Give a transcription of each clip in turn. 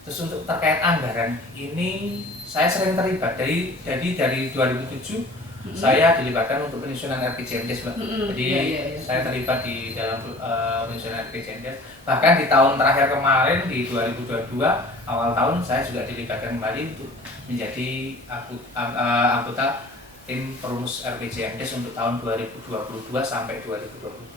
Terus untuk terkait anggaran ini saya sering terlibat dari 2007 saya dilibatkan untuk penyusunan RPJMDes, Mbak. Jadi saya terlibat di dalam penyusunan RPJMDes. Bahkan di tahun terakhir kemarin di 2022 awal tahun saya juga dilibatkan kembali untuk menjadi anggota tim perumus RPJMDes untuk tahun 2022 sampai 2024.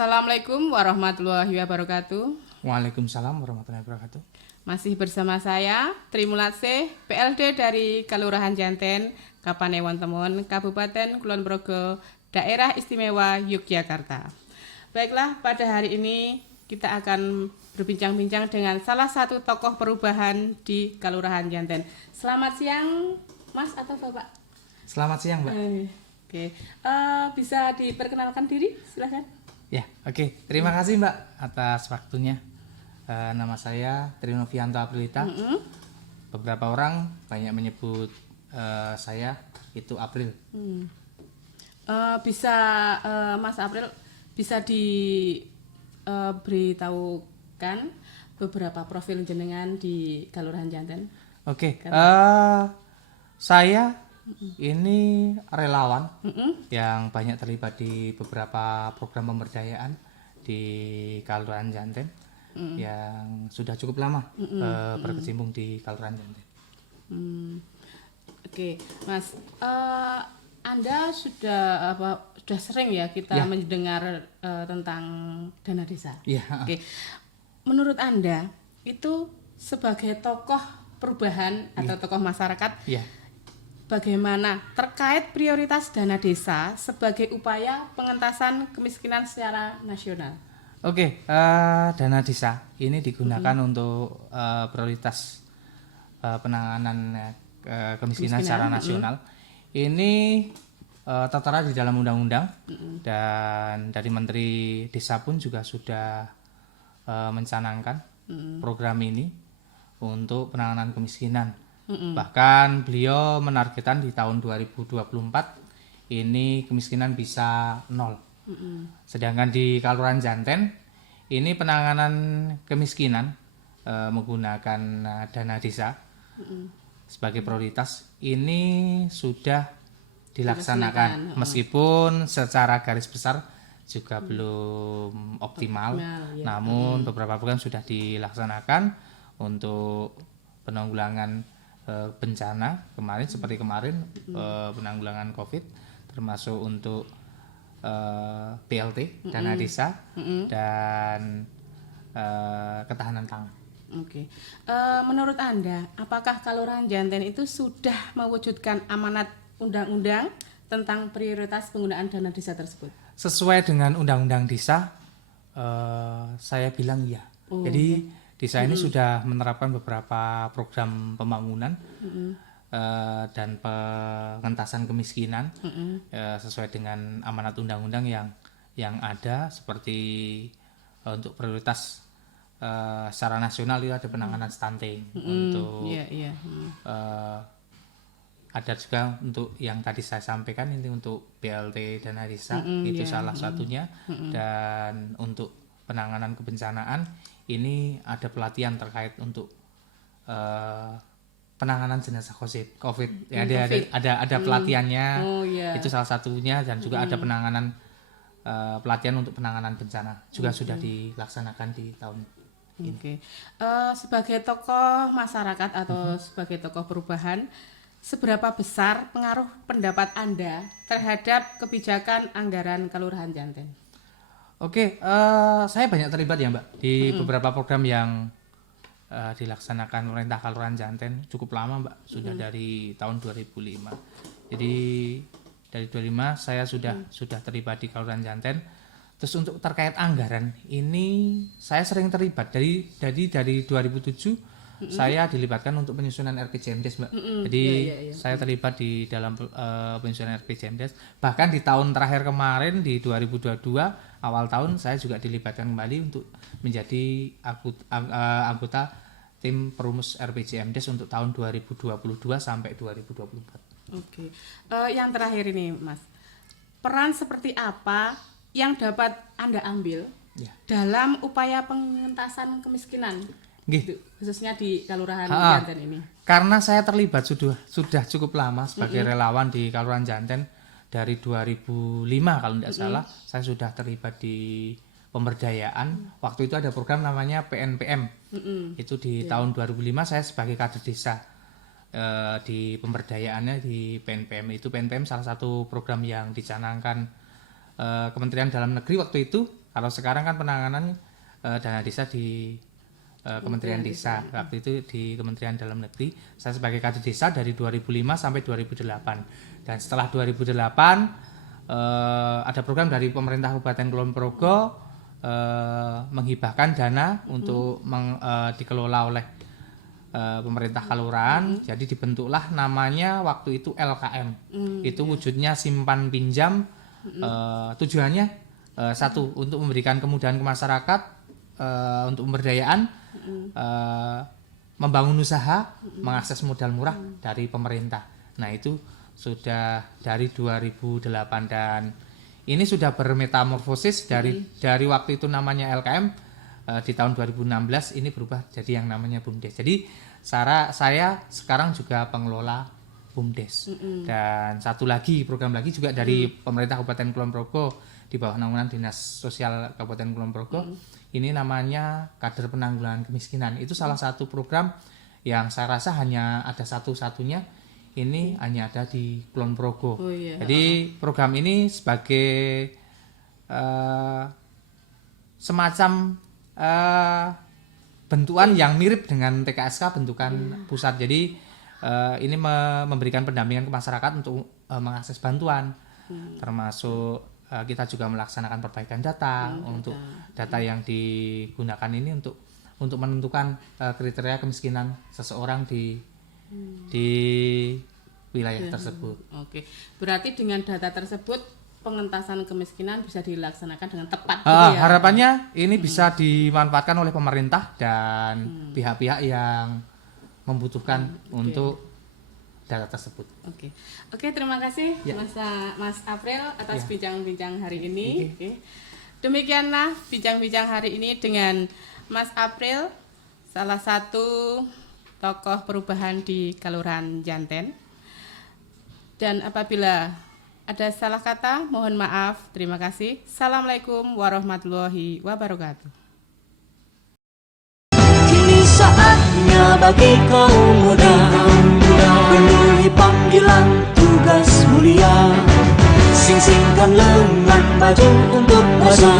Assalamualaikum warahmatullahi wabarakatuh. Waalaikumsalam warahmatullahi wabarakatuh. Masih bersama saya Trimulatse, PLD dari Kelurahan Janten, Kapanewon Temon, Kabupaten Kulon Progo, Daerah Istimewa Yogyakarta. Baiklah, pada hari ini kita akan berbincang-bincang dengan salah satu tokoh perubahan di Kelurahan Janten. Selamat siang, Mas atau Bapak? Selamat siang, Mbak. Oke, bisa diperkenalkan diri, silahkan. Ya, oke. Terima kasih, Mbak, atas waktunya. Nama saya Trinovianto Aprilita. Beberapa orang banyak menyebut saya itu April. Bisa Mas April bisa diberitahukan beberapa profil jenengan di Kelurahan Janten? Oke. Saya ini relawan yang banyak terlibat di beberapa program pemberdayaan di Kelurahan Janten yang sudah cukup lama berkecimpung di Kelurahan Janten. Oke, Mas, Anda sudah sering ya kita mendengar tentang dana desa. Iya. Oke, menurut Anda itu sebagai tokoh perubahan atau tokoh masyarakat, bagaimana terkait prioritas dana desa sebagai upaya pengentasan kemiskinan secara nasional? Oke, dana desa ini digunakan untuk prioritas penanganan kemiskinan secara nasional. Ini tertera di dalam undang-undang dan dari Menteri Desa pun juga sudah mencanangkan program ini untuk penanganan kemiskinan. Bahkan beliau menargetkan di tahun 2024 ini kemiskinan bisa 0. Sedangkan di Kelurahan Janten ini penanganan kemiskinan menggunakan dana desa sebagai prioritas ini sudah dilaksanakan meskipun secara garis besar juga belum optimal, namun beberapa program sudah dilaksanakan untuk penanggulangan bencana kemarin seperti penanggulangan COVID, termasuk untuk BLT dana desa dan ketahanan pangan. Oke, menurut Anda, apakah Kelurahan Janten itu sudah mewujudkan amanat undang-undang tentang prioritas penggunaan dana desa tersebut? Sesuai dengan undang-undang desa, saya bilang ya. Jadi desa ini sudah menerapkan beberapa program pembangunan dan pengentasan kemiskinan sesuai dengan amanat undang-undang yang ada, seperti untuk prioritas secara nasional itu ada penanganan stunting untuk ada juga untuk yang tadi saya sampaikan ini untuk BLT dana desa itu salah satunya dan untuk penanganan kebencanaan ini ada pelatihan terkait untuk penanganan jenazah COVID. Ya, ada pelatihannya, itu salah satunya, dan juga ada penanganan pelatihan untuk penanganan bencana juga sudah dilaksanakan di tahun ini. Sebagai tokoh masyarakat atau sebagai tokoh perubahan, seberapa besar pengaruh pendapat Anda terhadap kebijakan anggaran Kelurahan Janten? Oke, saya banyak terlibat ya, Mbak, di beberapa program yang dilaksanakan pemerintah Kelurahan Janten cukup lama, Mbak, sudah dari tahun 2005. Jadi dari 2005 saya sudah terlibat di Kelurahan Janten. Terus untuk terkait anggaran ini saya sering terlibat dari 2007 saya dilibatkan untuk penyusunan RPJMDes, Mbak. Jadi saya terlibat di dalam penyusunan RPJMDes. Bahkan di tahun terakhir kemarin di 2022 awal tahun saya juga dilibatkan kembali untuk menjadi anggota tim perumus RPJMDes untuk tahun 2022 sampai 2024. Oke. Yang terakhir ini, Mas. Peran seperti apa yang dapat Anda ambil Ya. dalam upaya pengentasan kemiskinan? Nggih. Khususnya di Kelurahan Janten ini. Karena saya terlibat sudah cukup lama sebagai relawan di Kelurahan Janten dari 2005 kalau tidak salah, saya sudah terlibat di pemberdayaan. Waktu itu ada program namanya PNPM. Itu di tahun 2005 saya sebagai kader desa di pemberdayaannya di PNPM. Itu PNPM salah satu program yang dicanangkan Kementerian Dalam Negeri waktu itu. Kalau sekarang kan penanganan dana desa di Kementerian Desa. Waktu itu di Kementerian Dalam Negeri. Saya sebagai kader desa dari 2005 sampai 2008. Dan setelah 2008 ada program dari pemerintah Kabupaten Kulon Progo menghibahkan dana untuk dikelola oleh pemerintah kelurahan. Jadi dibentuklah namanya waktu itu LKM. Itu wujudnya simpan pinjam. Tujuannya satu, untuk memberikan kemudahan ke masyarakat, untuk pemberdayaan, membangun usaha, mengakses modal murah dari pemerintah. Nah itu sudah dari 2008 dan ini sudah bermetamorfosis dari waktu itu namanya LKM, di tahun 2016 ini berubah jadi yang namanya BUMDes. Jadi saya sekarang juga pengelola BUMDes. Dan satu lagi program lagi juga dari pemerintah Kabupaten Kulon Progo di bawah naungan Dinas Sosial Kabupaten Kulon Progo. Ini namanya Kader Penanggulangan Kemiskinan. Itu salah satu program yang saya rasa hanya ada satu-satunya. Ini hanya ada di Kulon Progo. Jadi program ini sebagai semacam bentukan yang mirip dengan TKSK bentukan pusat. Jadi ini memberikan pendampingan ke masyarakat untuk mengakses bantuan, termasuk kita juga melaksanakan perbaikan data untuk data yang digunakan ini untuk menentukan kriteria kemiskinan seseorang di wilayah tersebut. Oke, berarti dengan data tersebut pengentasan kemiskinan bisa dilaksanakan dengan tepat. Gitu ya? Harapannya ini bisa dimanfaatkan oleh pemerintah dan pihak-pihak yang membutuhkan untuk data tersebut. Oke, terima kasih Mas April atas bincang-bincang hari ini. Demikianlah bincang-bincang hari ini dengan Mas April, salah satu tokoh perubahan di Kelurahan Janten. Dan apabila ada salah kata, mohon maaf. Terima kasih. Assalamualaikum warahmatullahi wabarakatuh. Kini saatnya bagi kaum muda penuhi panggilan tugas mulia, sing-singkan lengan maju untuk masa